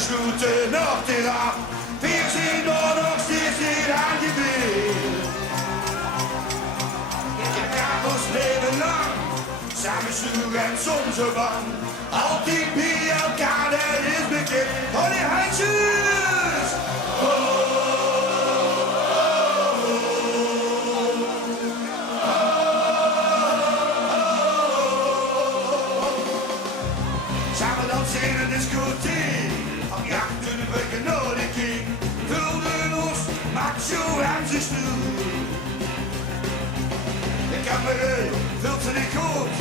gesloten achteraf. Wir zijn er nog steeds niet aangeweerd. Je kan ons leven lang, samen stoer en soms zo bang. Altijd bij elkaar, dat is bekend. Al die handjes! Samen dansen in een discotheek. Op jacht toen de bruggen naar de king. Vulden ons macho en zijn stoel. De kamerei vult ze niet goed.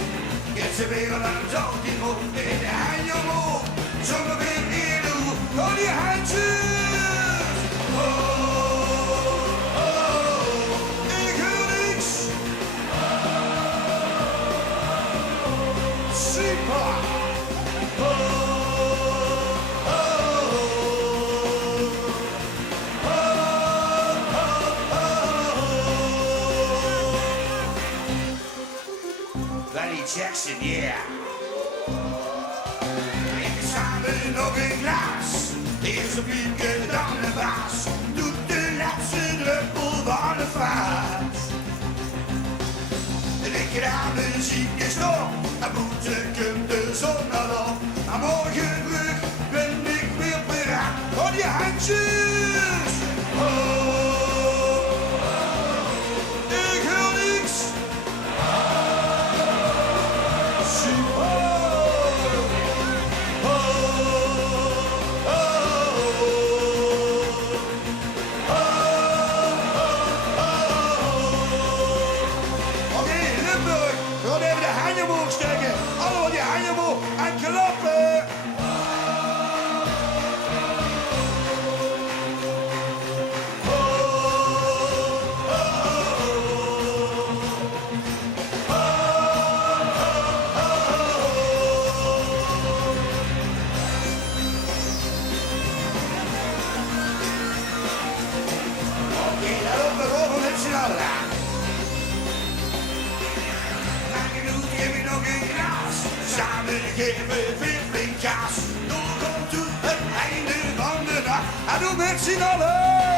Get ze weer aan een zand die moet. In de handen omhoog. Zongen weer in de hoek. Door die handjes. Oh, oh, oh. Ik hoor niks. Super. Jackson, yeah. Drinken samen nog een glas. Eerst een pieken, dan een baas. Doet de laatste druppel van de vaas. Lekker aan muziek is toch. En boete komt de zon al op. Maar morgen terug ben ik weer paraat. Voor die handjes. Oh. En klappen! Oké, daarop begonnen met z'n allen. Maar genoeg, geef me nog een glas. Samen geven we flink gas. Dan komt het einde van de nacht. En doe met z'n allen.